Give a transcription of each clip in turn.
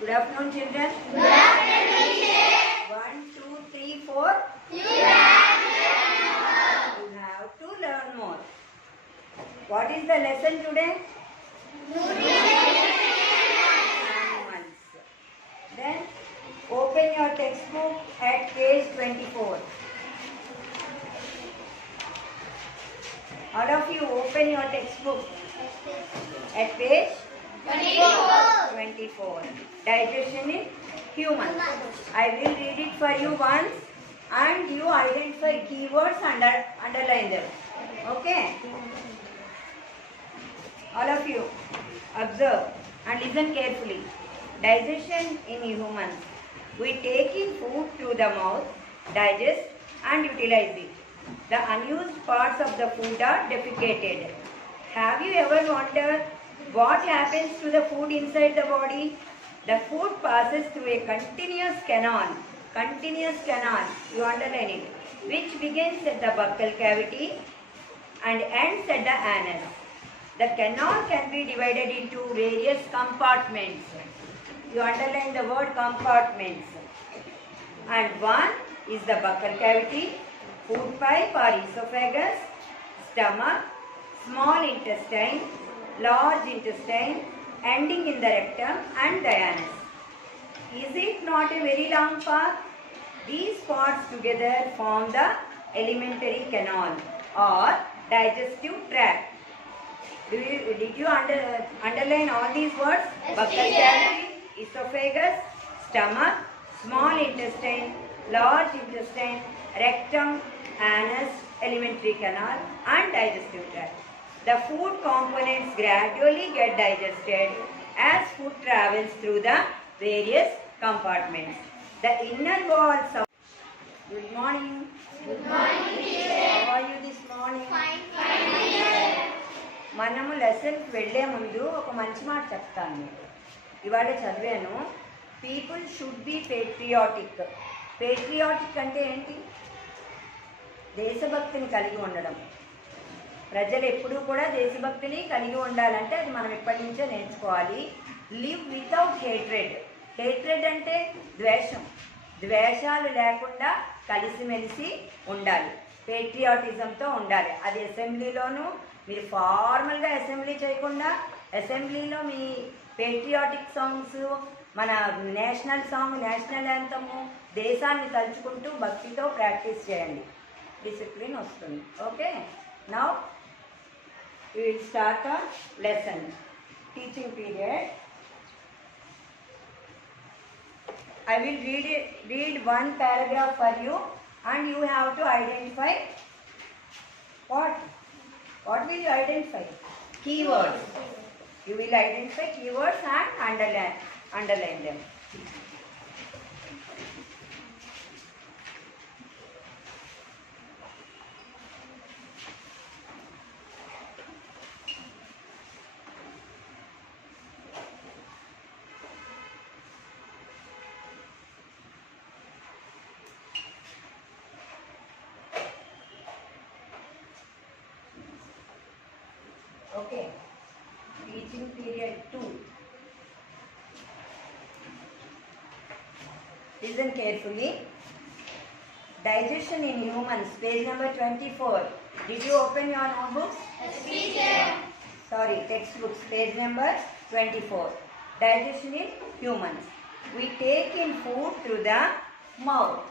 Good afternoon, children. Good afternoon, teacher. 1, 2, 3, 4. You have to learn more. What is the lesson today? Animals. Then open your textbook at page 24. All of you open your textbook at page 24. Digestion in humans. I will read it for you once and you identify keywords and underline them. Okay? All of you observe and listen carefully. Digestion in humans. We take in food through the mouth, digest and utilize it. The unused parts of the food are defecated. Have you ever wondered what happens to the food inside the body? The food passes through a continuous canal, you underline it, which begins at the buccal cavity and ends at the anus. The canal can be divided into various compartments. You underline the word compartments. And one is the buccal cavity, food pipe or esophagus, stomach, small intestine, large intestine, ending in the rectum and the anus. Is it not a very long path? These parts together form the alimentary canal or digestive tract. Did you underline all these words? Yes, buccal cavity, esophagus, stomach, small intestine, large intestine, rectum, anus, alimentary canal and digestive tract. The food components gradually get digested as food travels through the various compartments. The inner walls of... Good morning. Good morning, teacher. How are you this morning? Fine, teacher. మనము లెసన్కి వెళ్ళే ముందు ఒక మంచి మాట చెప్తాను మీకు. ఇవాళ చదివాను. People should be patriotic. Patriotic అంటే ఏంటి? దేశభక్తిని కలిగి ఉండడం. ప్రజలు ఎప్పుడూ కూడా దేశభక్తిని కలిగి ఉండాలంటే అది మనం ఎప్పటి నుంచో నేర్చుకోవాలి. Live without hatred. హేట్రెడ్ అంటే ద్వేషం. ద్వేషాలు లేకుండా కలిసిమెలిసి ఉండాలి. పేట్రియాటిజంతో ఉండాలి. అది అసెంబ్లీలోనూ మీరు ఫార్మల్గా అసెంబ్లీ చేయకుండా అసెంబ్లీలో మీ పేట్రియాటిక్ సాంగ్స్, మన నేషనల్ సాంగ్, నేషనల్ యాంథము, దేశాన్ని తలుచుకుంటూ భక్తితో ప్రాక్టీస్ చేయండి. డిసిప్లిన్ వస్తుంది. Okay, now we will start our lesson. Teaching period. I will read one paragraph for you and you have to identify what will you identify? Keywords. You will identify keywords and underline them. Okay, teaching period 2. Listen carefully. Digestion in humans, page number 24. Did you open your notebooks? Yes, teacher. Sorry, textbooks, page number 24. Digestion in humans. We take in food through the mouth.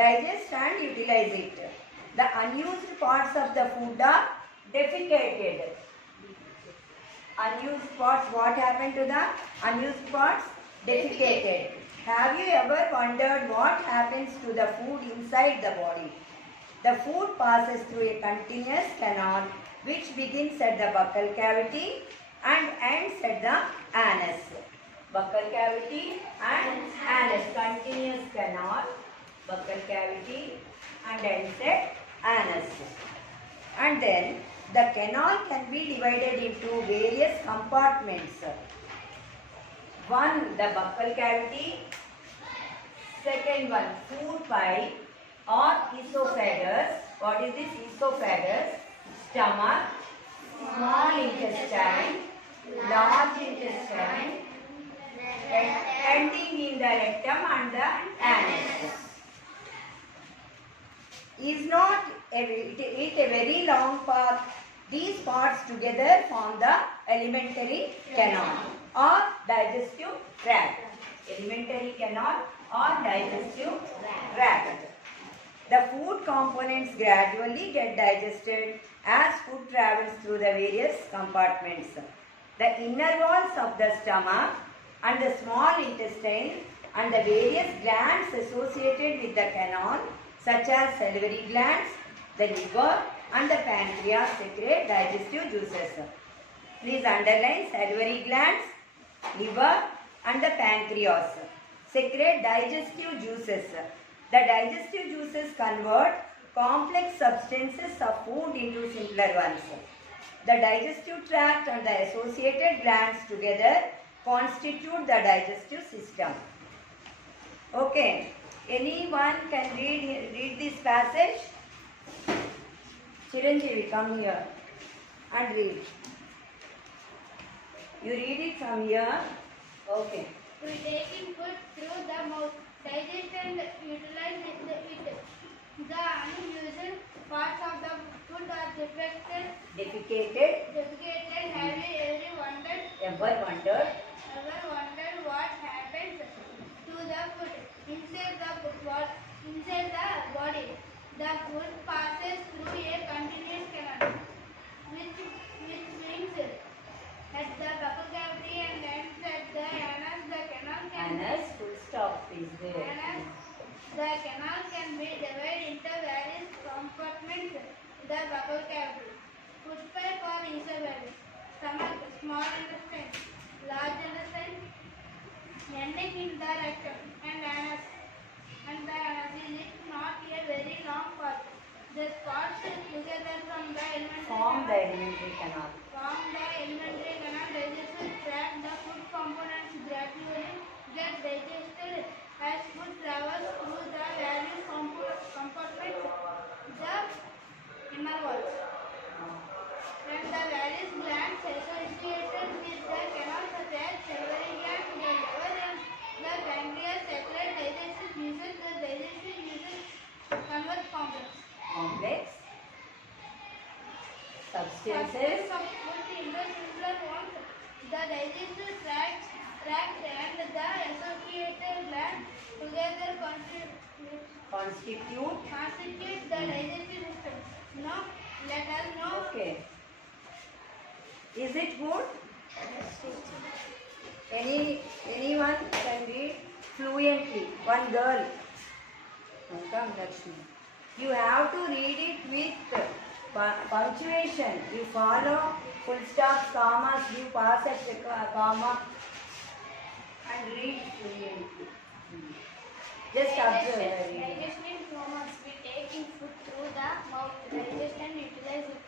Digest and utilize it. The unused parts of the food are defecated. Unused parts, what happened to the unused parts? Defecated. Have you ever wondered what happens to the food inside the body? The food passes through a continuous canal which begins at the buccal cavity and ends at the anus. Buccal cavity and anus, continuous canal, buccal cavity and ends at anus. And then the canal can be divided into various compartments. One, the buccal cavity. Second one, food pipe or esophagus. What is this esophagus? Stomach, small intestine, large intestine, between the rectum and the anus. Is not it a very long path? These parts together form the alimentary canal or digestive tract. Alimentary canal or digestive tract. The food components gradually get digested as food travels through the various compartments. The inner walls of the stomach and the small intestine and the various glands associated with the canal, such as salivary glands, the liver and the pancreas, secrete digestive juices. Please underline salivary glands, liver and the pancreas secrete digestive juices. The digestive juices convert complex substances of food into simpler ones. The digestive tract and the associated glands together constitute the digestive system. Okay. Anyone can read this passage? Chiranjeevi, come here and read. You read it from here. Okay. We take in food through the mouth, digest and utilize it. The unused parts of the food are defecated. Have you ever wondered what happens to the food inside the body? The food passes through a continuous canal, which means at the buccal cavity and ends at the anus. The canal can Anus, full stop is there. The canal can be divided into various compartments. The buccal cavity, food pipe or esophagus, stomach, small intestine, large intestine, ending in the rectum and anus. And the anus is not a very long path. The parts together Form the alimentary canal. Digestive tract. The food components gradually get digested as food travels through the various compartments, the inner walls, and the various glands associated with the canal, such as salivary glands, the liver, and the pancreas, secrete digestive juices. The digestive juices convert complex Substances of food into simpler ones. The digestive tract and the associated glands together constitute the digestive system. Now, let us know. Okay. Is it good? Anyone can read fluently? One girl. Come, Lakshmi. You have to read it with punctuation. You follow full stops, commas, you pass at the comma and read fluently. Just observe. Digestion in humans. We take in food through the mouth. Digest and utilize it.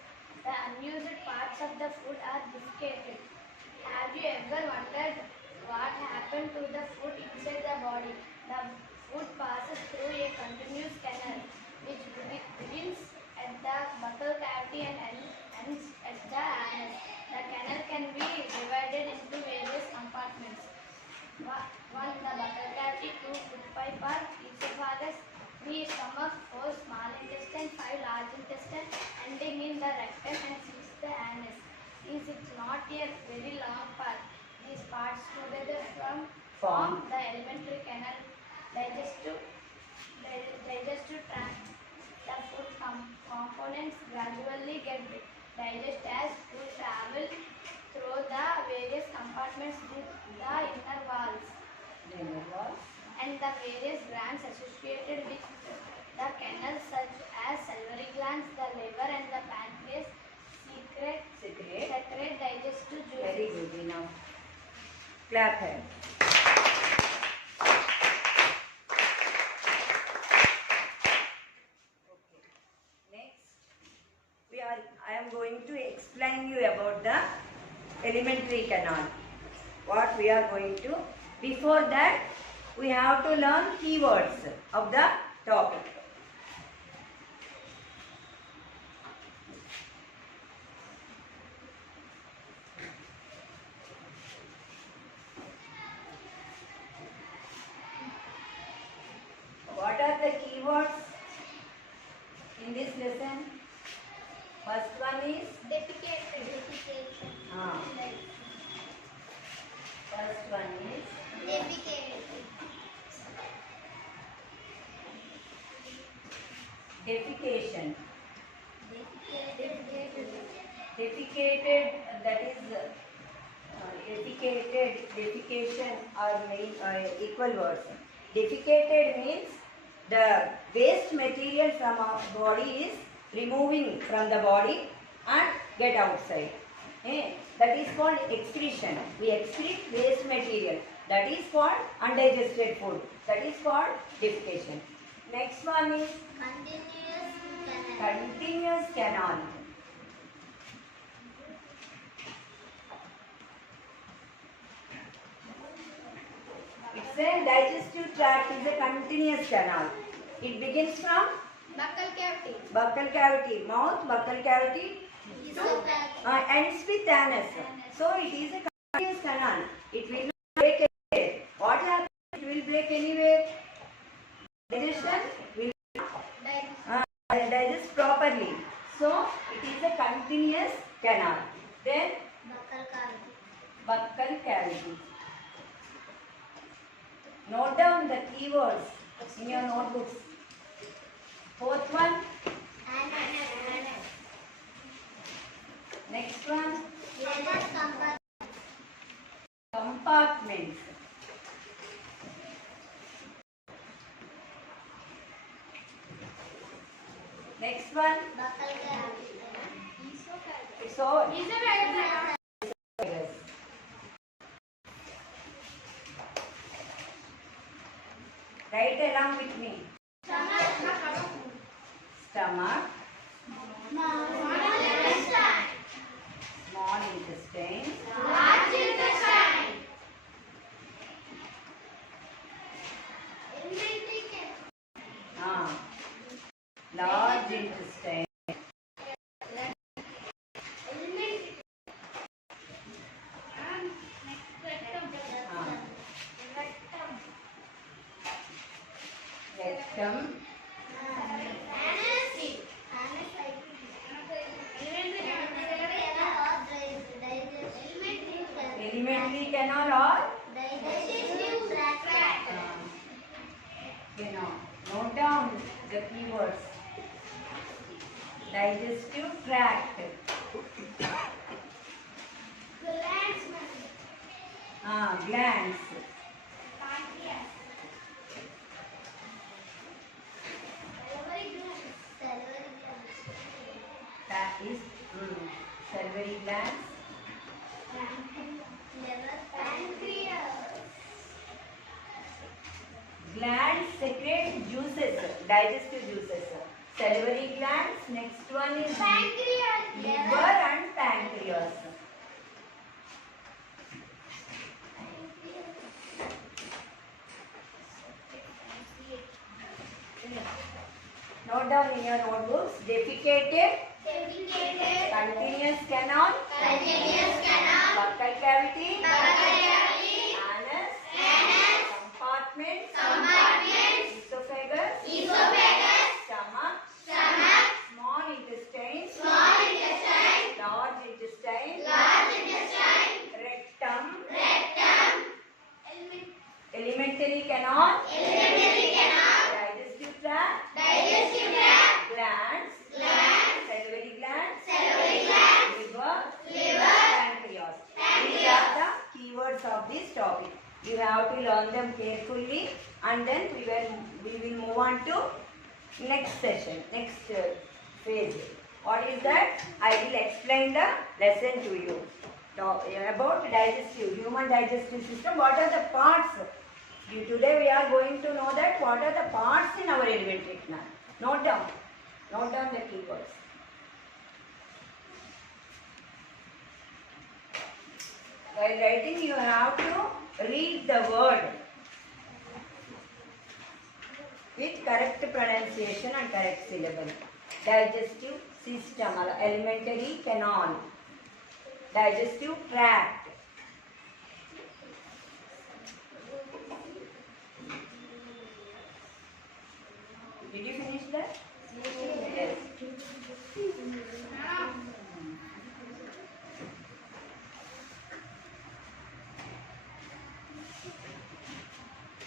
The unused parts of the food are defecated. Have you ever wondered what happened to the food inside the body? The food passes through a continuous canal, which begins at the buccal cavity and ends at the anus. The canal can be divided into various compartments. 1. The buccal cavity. 2. Food pipe or esophagus. 3. Stomach. 4. Small intestine. 5. Large intestine, ending in the rectum. And 6. The anus. Since it's not a very long path, these parts together form the alimentary canal, digestive tract. The food components gradually get digested as food travel through the various compartments, the inner walls, and the various glands associated with the canal, such as salivary glands, the liver, and the pancreas, secrete digestive juices. Very good. Enough. Clap hands. I am going to explain you about the alimentary canal. What we are going to. Before that, we have to learn keywords of the topic. words in this lesson? First one is Defecation. ah. First one is defecation. Defecated, that is defecation are main equal words. Defecated means the waste material from our body is removing from the body and get outside. That is called excretion. We excrete waste material. That is called undigested food. That is called defecation. Next one is continuous canal. It's a digestive tract is a continuous canal. It begins from buccal cavity, mouth, buccal cavity, ends with anus. So it is a continuous canal. It will not break anywhere. What happens? It will break anywhere. Digestion will digest properly. So it is a continuous canal. Then buccal cavity. Note down the keywords in your notebooks. Fourth one. Next one. Compartments. Next one. It's all. Write along with me. Stomach. Small intestine. Large intestine. Rectum. Elementary canal or note down the keywords. Digestive tract. Glands. That is salivary glands. Glands secrete juices, digestive juices. Salivary glands. Next one is liver and pancreas. Note down in your notebooks. Defecated. Continuous canal. Buccal cavity. Anus. Compartments. Esophagus. Stomach. Small intestine. Large intestine. Rectum. Elementary canal. Digestive tract. Glands. Salivary glands. Liver. Pancreas. These are the keywords of this topic. You have to learn them carefully, and then we will move on to next session, next phase. What is that? I will explain the lesson to you. Now, about human digestive system. What are the parts? Today we are going to know that what are the parts in our elementary canal. Note down the keywords. While writing, you have to read the word with correct pronunciation and correct syllable. Digestive system, elementary canal, digestive tract, Did you finish that? Yes.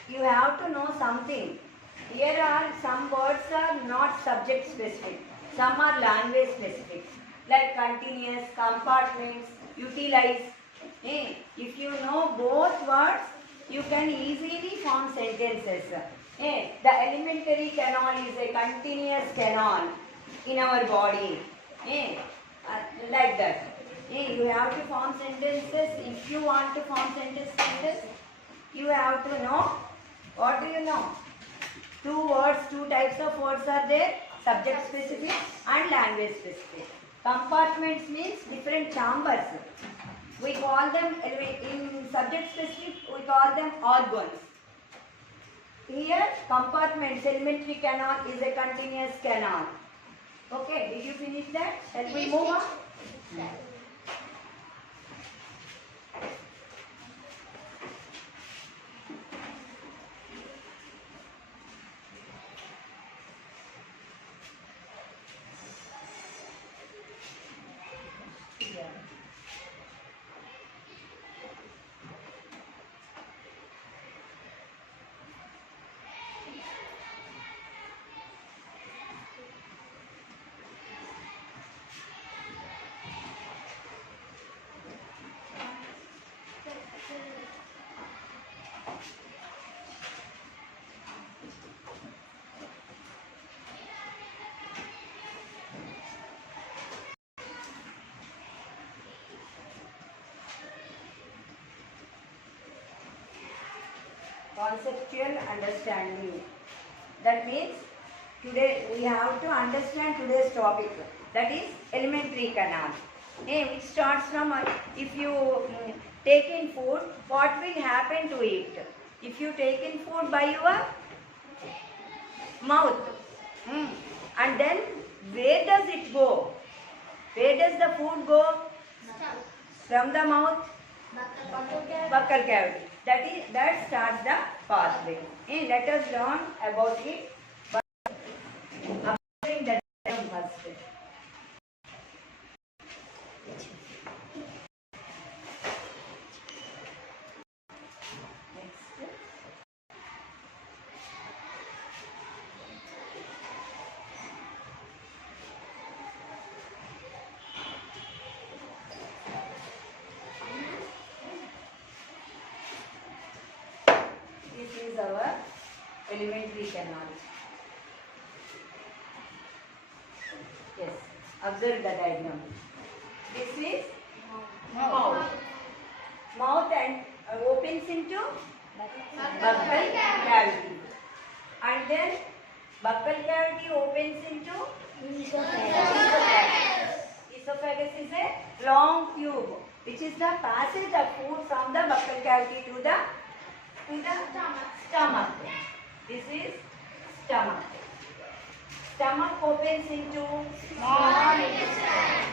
You have to know something. Here are some words are not subject specific. Some are language specific. Like continuous, compartments, utilize. If you know both words, you can easily form sentences. The alimentary canal is a continuous canal in our body. Like that. You have to form sentences. If you want to form sentences, you have to know. What do you know? Two words, two types of words are there. Subject specific and language specific. Compartments means different chambers. We call them, in subject specific, we call them organs. Here, compartments, alimentary canal is a continuous canal. Okay, did you finish that? Shall we move on? Conceptual understanding. That means today we have to understand today's topic. That is alimentary canal. Which starts from if you take in food, what will happen to it? If you take in food by your mouth, and then where does it go? Where does the food go? From the mouth, buccal cavity. That starts the pathway. Let us learn about it by observing the diagram first. This is our alimentary canal. Yes, observe the diagram. This is mouth. Mouth and opens into buccal cavity. And then buccal cavity opens into esophagus. Esophagus is a long tube which is the passage of food from the buccal cavity to the stomach. This is stomach. Stomach opens into small intestine.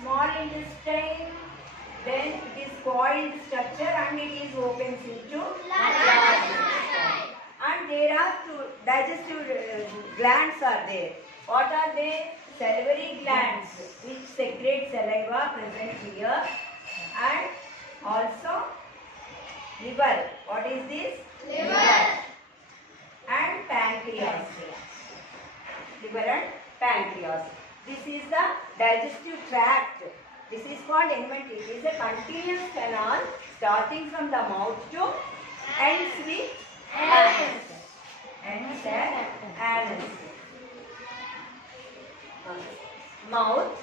Small intestine, then it is coiled structure and it is opens into large intestine. And there are two digestive glands are there. What are they? Salivary glands which secrete saliva present here, and also liver. What is this? Liver. And pancreas. Liver and pancreas. This is the digestive tract. This is called alimentary. It is a continuous canal starting from the mouth to ends with anus. Ends at anus. Mouth.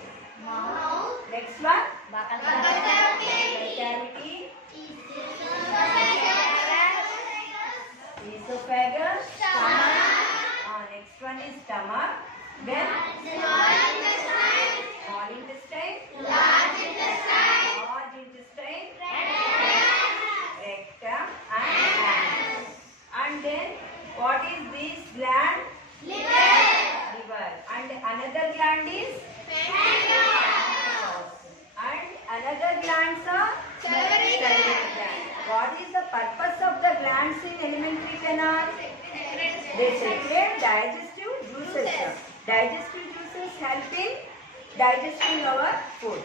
Next one. Buccal cavity. Esophagus. Stomach. Next one is stomach. Then small intestine. Large intestine. Rectum and anus. And then what is this gland? Liver. And another gland is pancreas. And another glands are salivary gland. What is the purpose of the glands in alimentary canal? They secrete digestive juices juices. Digestive juices help in digesting our food.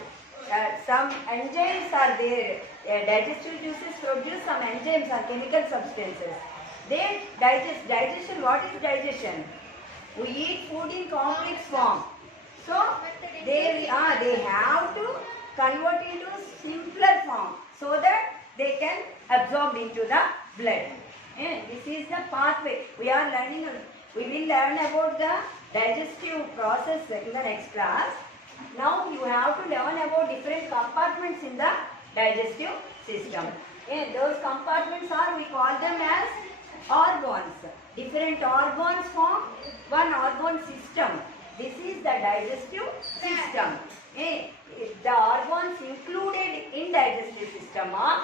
Some enzymes are there. Digestive juices produce some enzymes or chemical substances. They digest. Digestion. What is digestion? We eat food in complex form. So they have to convert into simpler form so that they can absorb into the blood. This is the pathway. We will learn about the digestive process in the next class. Now you have to learn about different compartments in the digestive system. Those compartments we call them as organs. Different organs form one organ system. This is the digestive system. The organs included in digestive system are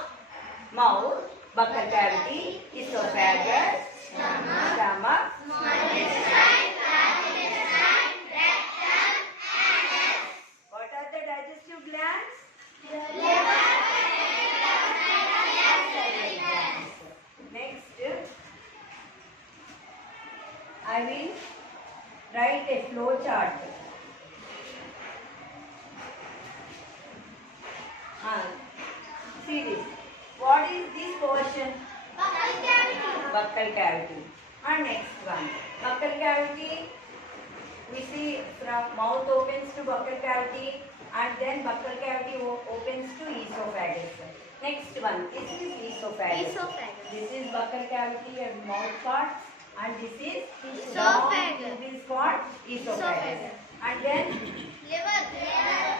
mouth, buccal cavity, esophagus, stomach, small intestine, large intestine, rectum, anus. What are the digestive glands? Liver, glands. Next, I will write a flow chart. See this. What is this portion? Buccal cavity. Buccal cavity. And next one. Buccal cavity, we see from mouth opens to buccal cavity and then buccal cavity opens to esophagus. Next one. This is esophagus. This is buccal cavity and mouth part. And this is esophagus. This is called esophagus. And then liver.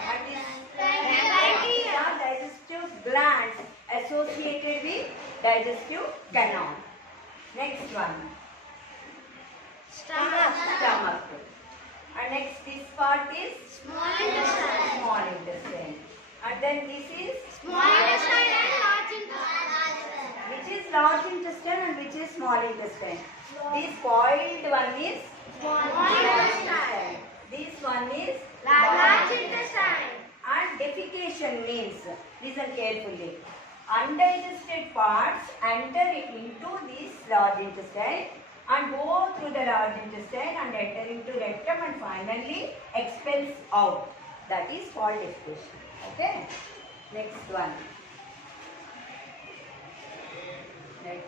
And this digestive glands associated with digestive canal. Next one. Stomach. And next this part is small intestine. And then this is small intestine and large intestine. Which is large intestine and which is small intestine? This coiled one is small intestine. This one is large intestine. And defecation means, listen carefully, undigested parts enter into this large intestine and go through the large intestine and enter into rectum and finally expels out. That is called defecation. Okay? Next one. Next.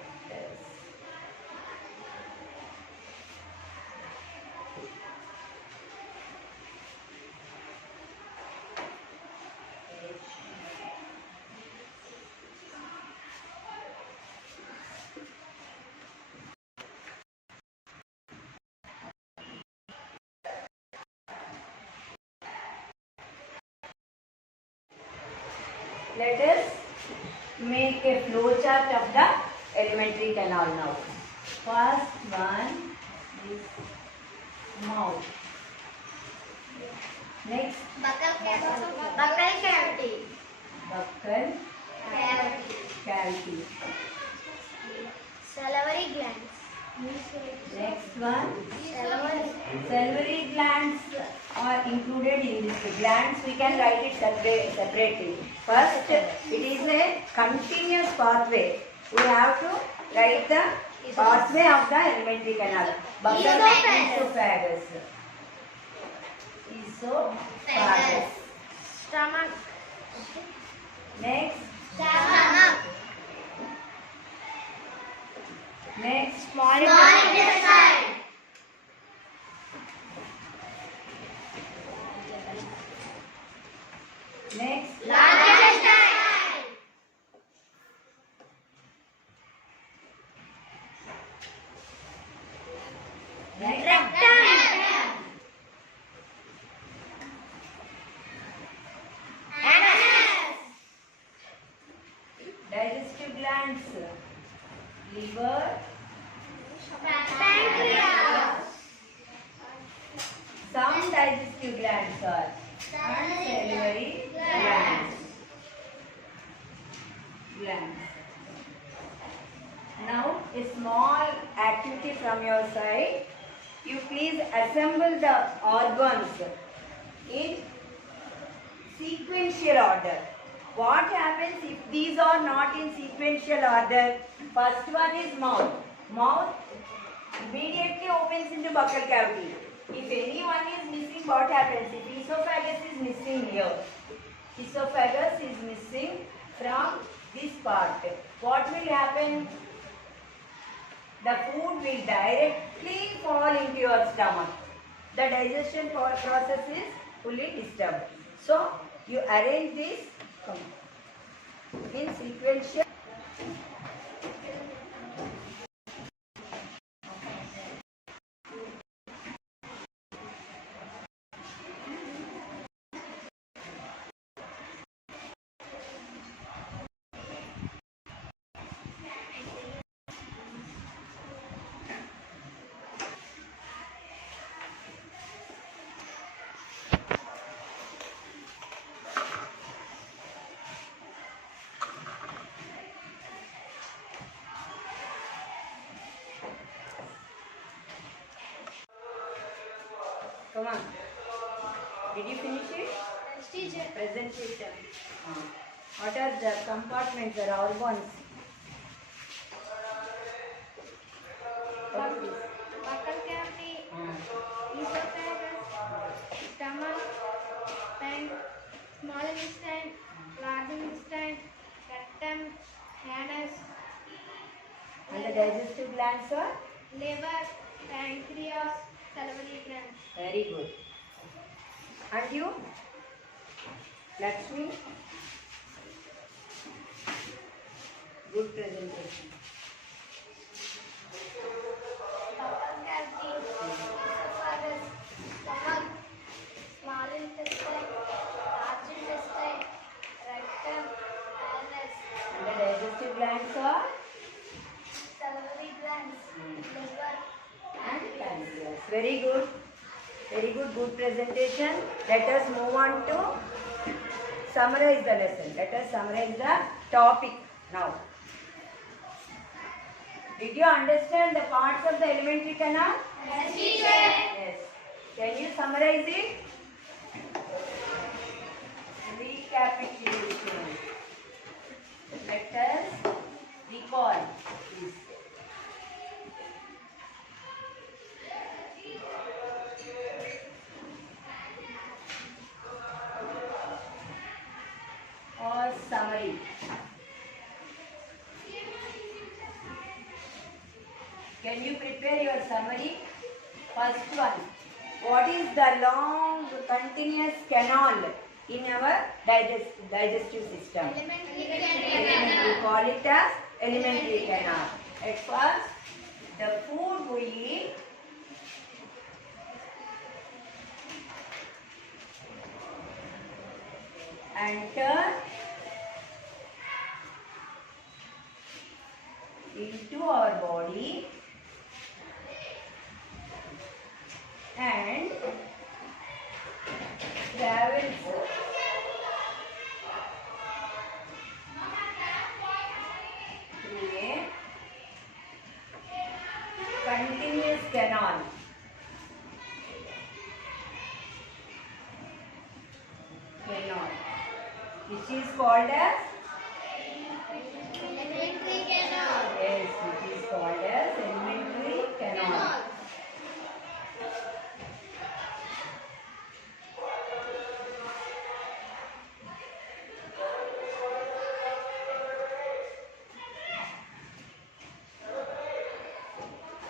Let us make a flow chart of the alimentary canal now. First one is mouth. Next, buccal cavity. Buccal cavity. Salivary glands. Next one, salivary glands are included in this. Glands we can write it separately. First, it is a continuous pathway. We have to write the pathway of the alimentary canal. Esophagus. Stomach. Next. Stomach. Next. Small intestine. Next. Large intestine. Next. Rectum. Anus. Digestive glands. Liver. Pancreas. Some digestive glands are salivary glands. Now a small activity from your side. You please assemble the organs in sequential order. What happens if these are not in sequential order? First one is mouth. Mouth immediately opens into buccal cavity. If anyone is missing, what happens? If esophagus is missing here, esophagus is missing from this part, what will happen? The food will directly fall into your stomach. The digestion process is fully disturbed. So, you arrange this in sequential. Come on. Did you finish it? Yes, teacher. Presentation. What are the compartments or organs? What is this? Buccal cavity, esophagus, stomach, pen, small intestine, large intestine, rectum, anus, And the digestive glands are? liver, pancreas, salivary glands. Very good. And you? Lakshmi? Good presentation. Buccal cavity, esophagus, stomach, small intestine, large intestine, rectum, anus, And the digestive glands are? salivary glands, liver, And pancreas. Very good. Very good. Good presentation. Let us move on to summarize the lesson. Let us summarize the topic now. Did you understand the parts of the alimentary canal? Yes, teacher. Yes. Can you summarize it? Recapitulation. Let us recall this. Or summary. Can you prepare your summary? First one. What is the long continuous canal in our digestive system? We call it as alimentary canal. At first, the food we eat enter into our body and travels through a continuous canal. Which is called as? Alimentary canal. Yes, which is called as alimentary canal.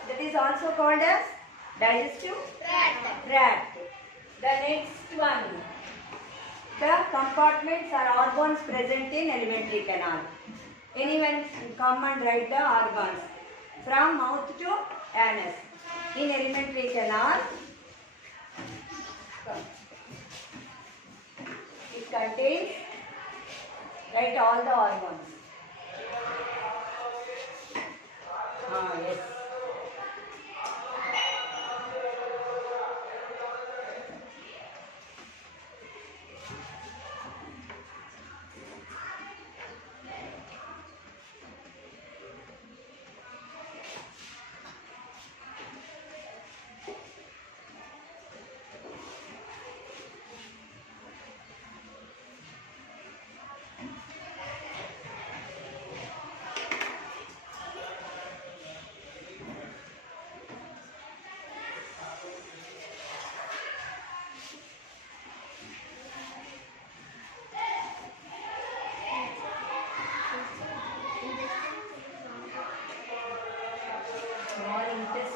That is also called as digestive tract. The next one. The compartments are organs present in alimentary canal. Anyone come and write the organs. From mouth to anus. In alimentary canal, it contains, write all the organs. Yes.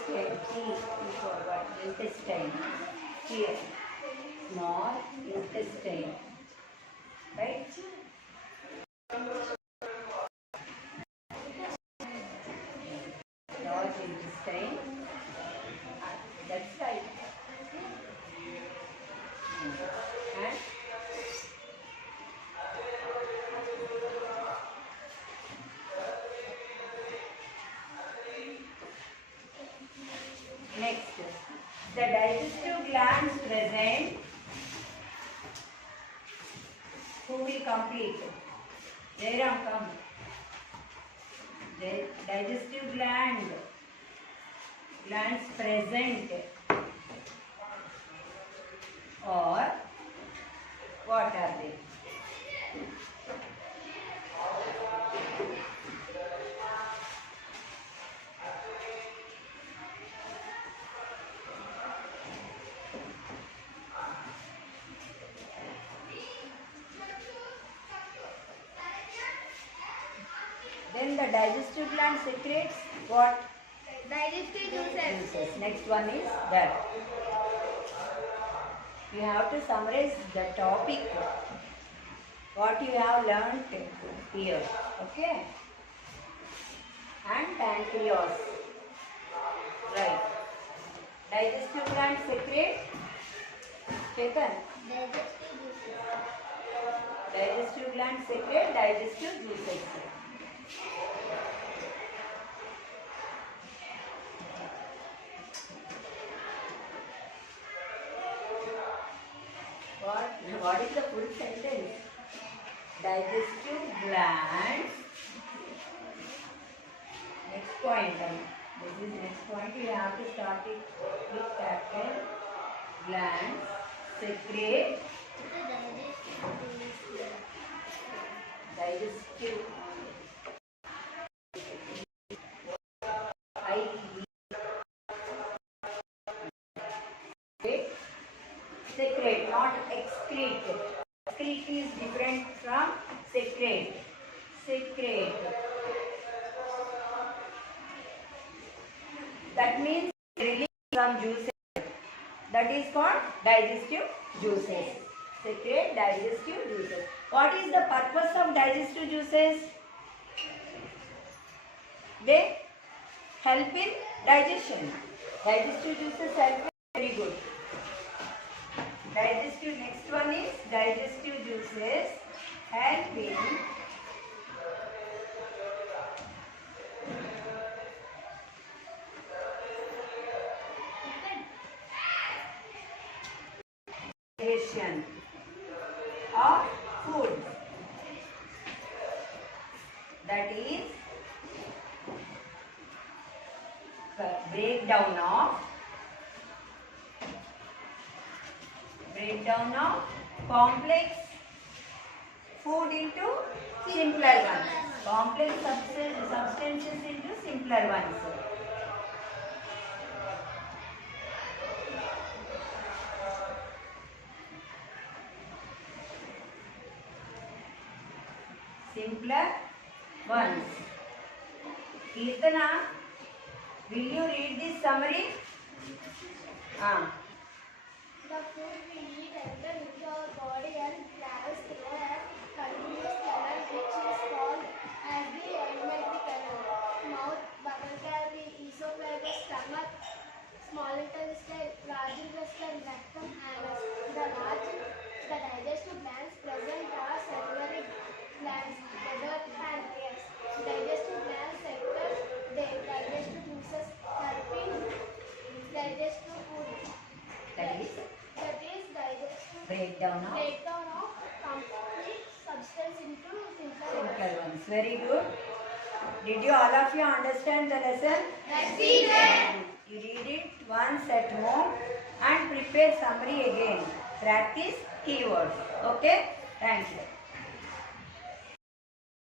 Okay, T is for what? Intestine. Here, small intestine. Right? Large intestine. That's right. And next, the digestive glands present. Who will complete? Jairam, come. The digestive glands present, or what are they? Then the digestive gland secretes what? Digestive juices. Next one is that. You have to summarize the topic, what you have learnt here. Okay? And pancreas. Right. Digestive gland secrete. Chetan. Digestive gland secrete digestive juices. What is the full sentence? Digestive glands. Next point. This is next point. You have to start it with capital. Glands secrete digestive. Secrete, not excrete. Excrete is different from secrete. Secrete. That means release some juices. That is called digestive juices. Secrete digestive juices. What is the purpose of digestive juices? They help in digestion. Digestive juices help in very good. Digestive, next one is digestive juices help in digestion of food. That is breakdown of complex food into simpler ones. Complex substances into simpler ones. Simpler ones. Kirtana, will you read this summary? The food we eat enters into our body and travels through a continuous canal which is called as the alimentary canal. Mouth, bowel cavity, esophagus, stomach, small intestine, large intestine, rectum, anus. The digestive glands present are salivary glands, liver, pancreas. Digestive glands secrete the digestive juices, helping digestive food. That is Digestive breakdown of complete substance into simpler ones. Very good. Did you all of you understand the lesson? Yes, teacher. You read it once at home and prepare summary again. Practice keywords. Okay? Thank you.